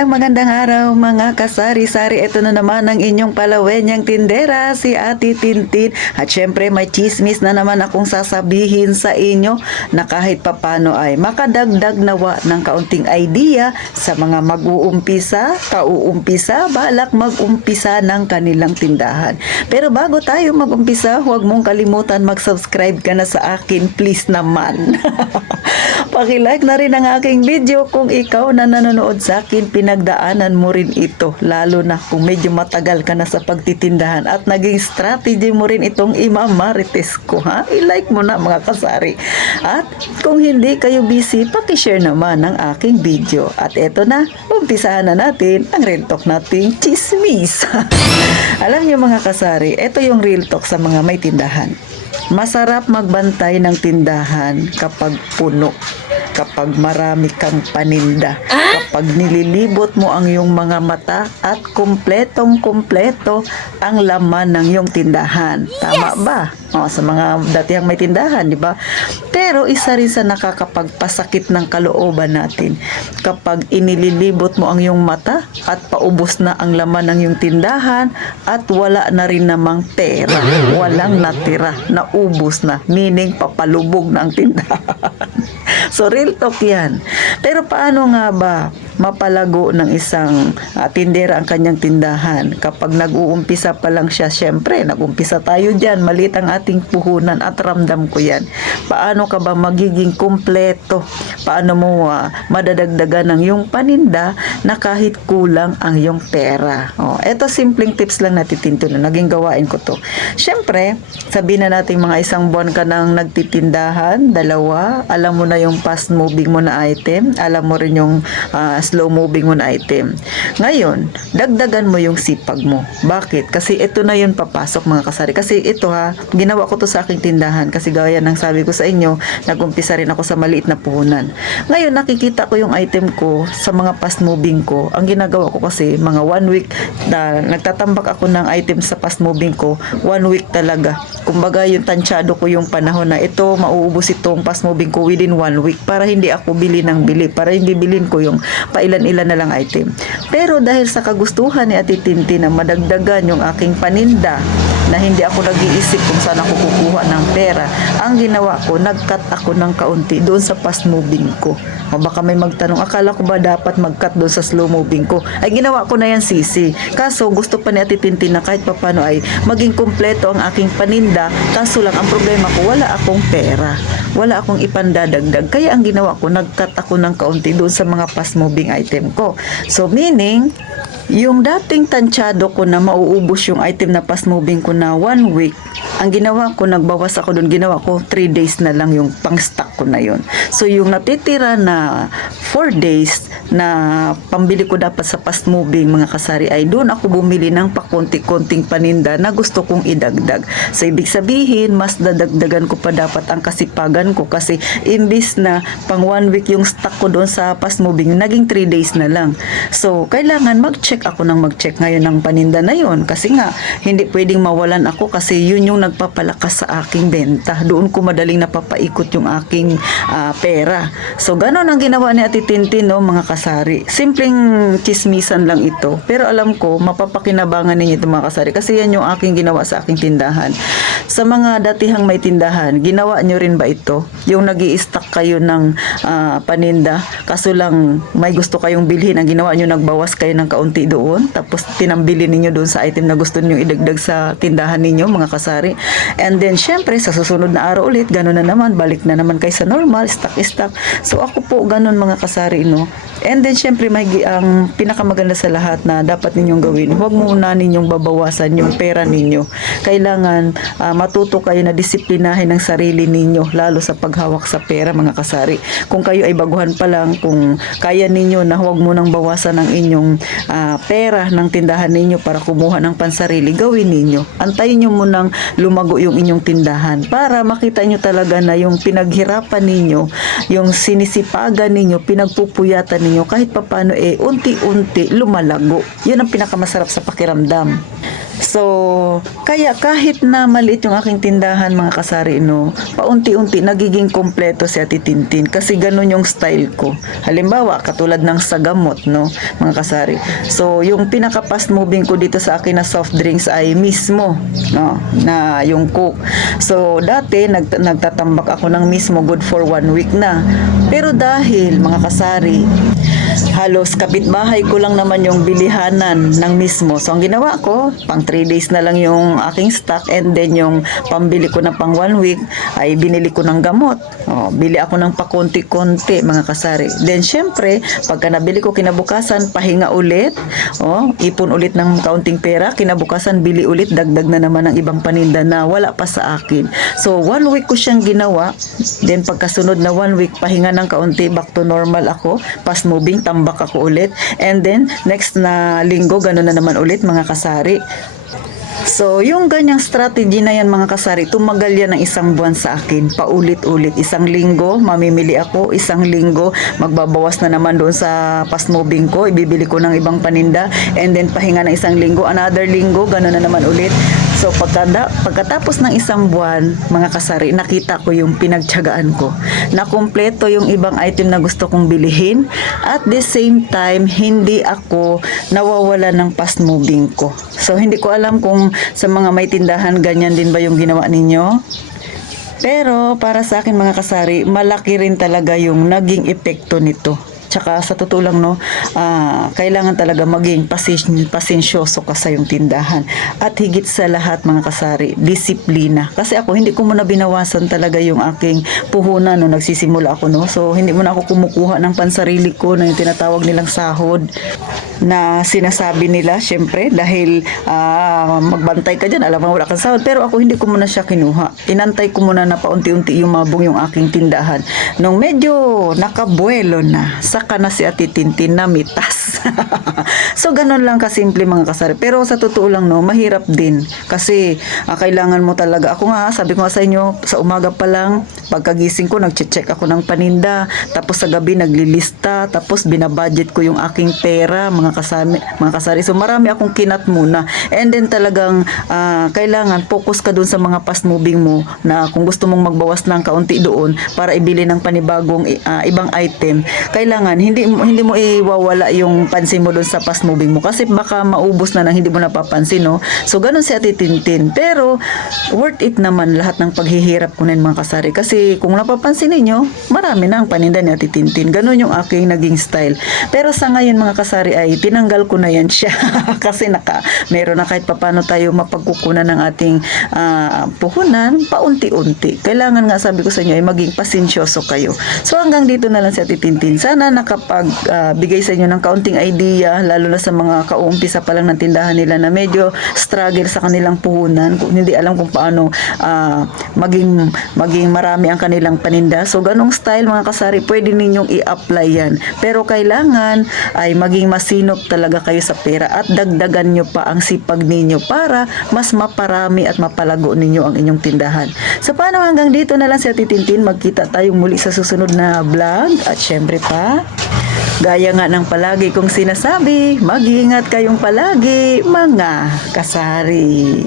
Magandang araw mga kasari-sari. Ito na naman ang inyong palawenyang tindera, si Ate Tintin. At syempre may chismis na naman akong sasabihin sa inyo na kahit papano ay makadagdag nawa ng kaunting idea sa mga mag-uumpisa, kauumpisa, balak mag-umpisa ng kanilang tindahan. Pero bago tayo mag-umpisa, huwag mong kalimutan mag-subscribe ka na sa akin, please naman. Paki-like na rin ang aking video kung ikaw na nanonood sa akin, pinagdaanan mo rin ito, lalo na kung medyo matagal ka na sa pagtitindahan at naging strategy mo rin itong imamarites ko, ha? I-like mo na mga kasari. At kung hindi kayo busy, paki-share naman ang aking video. At eto na, umpisahan na natin ang real talk nating chismis. Alam niyo mga kasari, ito yung real talk sa mga may tindahan. Masarap magbantay ng tindahan kapag puno, kapag marami kang paninda, kapag nililibot mo ang iyong mga mata at kumpletong-kumpleto ang laman ng iyong tindahan. Tama ba? Sa mga datihang may tindahan, di ba? Pero isa rin sa nakakapagpasakit ng kalooban natin kapag inililibot mo ang iyong mata at paubos na ang laman ng iyong tindahan at wala na rin namang pera, walang natira, naubos na, meaning papalubog na ang tindahan. So real talk yan. Pero paano nga ba mapalago ng isang tindera ang kanyang tindahan kapag nag-uumpisa pa lang siya? Syempre, nag-umpisa tayo dyan, maliit ang ating puhunan at ramdam ko yan. Paano ka ba magiging kumpleto? Paano mo madadagdagan ng iyong paninda na kahit kulang ang iyong pera? Eto simpleng tips lang natitinto na naging gawain ko to. Syempre, sabihin na natin mga isang buwan ka nang nagtitindahan, dalawa, alam mo na yung fast moving mo na item, alam mo rin yung slow moving mo na item. Ngayon, dagdagan mo yung sipag mo. Bakit? Kasi ito na yun papasok mga kasari. Kasi ito ginawa ko to sa aking tindahan. Kasi gaya ng sabi ko sa inyo, nag-umpisa rin ako sa maliit na puhunan. Ngayon, nakikita ko yung item ko sa mga fast moving ko. Ang ginagawa ko kasi, mga 1 week na nagtatambak ako ng item sa fast moving ko, 1 week talaga. Kumbaga, yung tansyado ko yung panahon na ito, mauubos itong fast moving ko within 1 week para hindi ako bili ng bili, para hindi bilhin ko yung pailan-ilan na lang item. Pero dahil sa kagustuhan ni Ate Tintin na madagdagan yung aking paninda, na hindi ako nag-iisip kung saan ako kukuha ng pera, ang ginawa ko, nag-cut ako ng kaunti doon sa fast moving ko. Baka may magtanong, akala ko ba dapat mag-cut doon sa slow moving ko? Ay ginawa ko na yan sisi. Kaso gusto pa ni Ate Tintin na kahit papano ay maging kumpleto ang aking paninda, kaso lang ang problema ko, wala akong pera. Wala akong ipandadagdag. Kaya ang ginawa ko, nag-cut ako ng kaunti doon sa mga fast moving item ko. So meaning, yung dating tansyado ko na mauubos yung item na fast moving ko na 1 week, ang ginawa ko, nagbawas ako doon, ginawa ko 3 days na lang yung pang-stock ko na yun. So yung natitira na 4 days na pambili ko dapat sa fast moving mga kasari, ay doon ako bumili ng pakunti-kunting paninda na gusto kong idagdag. So ibig sabihin, mas dadagdagan ko pa dapat ang kasipagan ko kasi imbis na pang 1 week yung stock ko doon sa fast moving, naging 3 days na lang. So kailangan mag-check ako ng mag-check ngayon ng paninda na yun kasi nga hindi pwedeng mawalan ako kasi yun yung nagpapalakas sa aking benta. Doon ko madaling napapaikot yung aking pera. So ganon ang ginawa ni Ate Tintin, no, mga kasari. Simpleng chismisan lang ito. Pero alam ko mapapakinabangan ninyo ito mga kasari kasi yan yung aking ginawa sa aking tindahan. Sa mga datihang may tindahan, ginawa nyo rin ba ito? Yung nag-i-stock kayo ng paninda kaso lang may gusto kayong bilhin, ang ginawa nyo, nagbawas kayo ng kaunti doon, tapos tinambili ninyo doon sa item na gusto niyo idagdag sa tindahan ninyo mga kasari. And then syempre sa susunod na araw ulit, gano'n na naman, balik na naman kayo sa normal, stock. So ako po gano'n mga kasari, no. And then syempre ang pinakamaganda sa lahat na dapat ninyong gawin, huwag muna ninyong babawasan yung pera ninyo. Kailangan matuto kayo na disiplinahin ang sarili ninyo, lalo sa paghawak sa pera mga kasari. Kung kayo ay baguhan pa lang, kung kaya ninyo na huwag munang bawasan ang inyong pera ng tindahan ninyo para kumuha ng pansarili, gawin ninyo. Antayin nyo munang lumago yung inyong tindahan para makita nyo talaga na yung pinaghirapan ninyo, yung sinisipagan ninyo, pinagpupuyatan ninyo, kahit papano unti-unti lumalago. Yun ang pinakamasarap sa pakiramdam. So, kaya kahit na maliit yung aking tindahan mga kasari, no, paunti-unti nagiging kompleto si Ate Tintin kasi ganun yung style ko. Halimbawa, katulad ng sagamot, no, mga kasari. So, yung pinaka-fast moving ko dito sa akin na soft drinks ay mismo, no, na yung Coke. So, dati nagtatambak ako ng mismo good for 1 week na. Pero dahil mga kasari, halos kapitbahay ko lang naman yung bilihanan ng mismo. So, ang ginawa ko, pang 3 days na lang yung aking stock and then yung pambili ko na pang 1 week ay binili ko ng gamot. Bili ako ng pakonti-konti mga kasari. Then, syempre, pagka nabili ko kinabukasan, pahinga ulit. Ipon ulit ng kaunting pera. Kinabukasan, bili ulit. Dagdag na naman ng ibang paninda na wala pa sa akin. So, 1 week ko siyang ginawa. Then, pagkasunod na 1 week, pahinga ng kaunti, back to normal ako. Fast moving, tambak ako ulit. And then, next na linggo, gano'n na naman ulit mga kasari. So, yung ganyang strategy na yan mga kasari, tumagal yan ng 1 buwan sa akin, paulit-ulit. 1 linggo, mamimili ako, 1 linggo, magbabawas na naman doon sa fast moving ko, ibibili ko ng ibang paninda, and then pahinga ng 1 linggo, another linggo, gano'n na naman ulit. So, pagkatapos ng 1 buwan, mga kasari, nakita ko yung pinagtiyagaan ko. Na kumpleto yung ibang item na gusto kong bilihin. At the same time, hindi ako nawawala ng fast moving ko. So, hindi ko alam kung sa mga may tindahan, ganyan din ba yung ginawa ninyo? Pero, para sa akin mga kasari, malaki rin talaga yung naging epekto nito. Tsaka sa totoo lang, no, kailangan talaga maging pasensyoso ka sa yung tindahan. At higit sa lahat mga kasari, disiplina. Kasi ako, hindi ko muna binawasan talaga yung aking puhunan nung nagsisimula ako, no. So, hindi muna ako kumukuha ng pansarili ko na yung tinatawag nilang sahod na sinasabi nila, syempre, dahil magbantay ka dyan, alam mo wala kang sahod. Pero ako, hindi ko muna siya kinuha. Inantay ko muna na paunti-unti yumabong yung aking tindahan. Nung medyo nakabuelo na, saka na si Ate Tintin na mitas. So, ganun lang kasimple mga kasari. Pero sa totoo lang, no, mahirap din. Kasi, kailangan mo talaga. Ako nga, sabi ko nga sa inyo, sa umaga pa lang, pagkagising ko, nagche-check ako ng paninda. Tapos sa gabi, naglilista. Tapos binabudget ko yung aking pera, mga kasari. So, marami akong kinat muna. And then talagang, kailangan focus ka dun sa mga fast moving mo na kung gusto mong magbawas ng kaunti doon para ibili ng panibagong ibang item, kailangan hindi mo iwawala yung pansin mo doon sa fast moving mo kasi baka maubos na nang hindi mo napapansin, no? So, ganun si Ate Tintin. Pero, worth it naman lahat ng paghihirap ko na mga kasari. Kasi, kung napapansin ninyo, marami na ang paninda ni Ate Tintin. Ganun yung aking naging style. Pero sa ngayon, mga kasari, ay tinanggal ko na yan siya. Kasi meron na kahit papano tayo mapagkukunan ng ating puhunan, paunti-unti. Kailangan nga, sabi ko sa inyo, ay maging pasensyoso kayo. So, hanggang dito na lang si Ate Tintin. Sana nakapagbigay sa inyo ng kaunting idea, lalo na sa mga kauumpisa pa lang ng tindahan nila na medyo struggle sa kanilang puhunan, kung hindi alam kung paano maging marami ang kanilang paninda. So, ganong style mga kasari, pwede ninyong i-apply yan. Pero kailangan ay maging masinop talaga kayo sa pera at dagdagan nyo pa ang sipag ninyo para mas maparami at mapalago ninyo ang inyong tindahan. So, paano hanggang dito na lang si Ate Tintin. Magkita tayong muli sa susunod na vlog. At syempre pa, gaya nga ng palagi kong sinasabi, mag-iingat kayong palagi, mga kasari.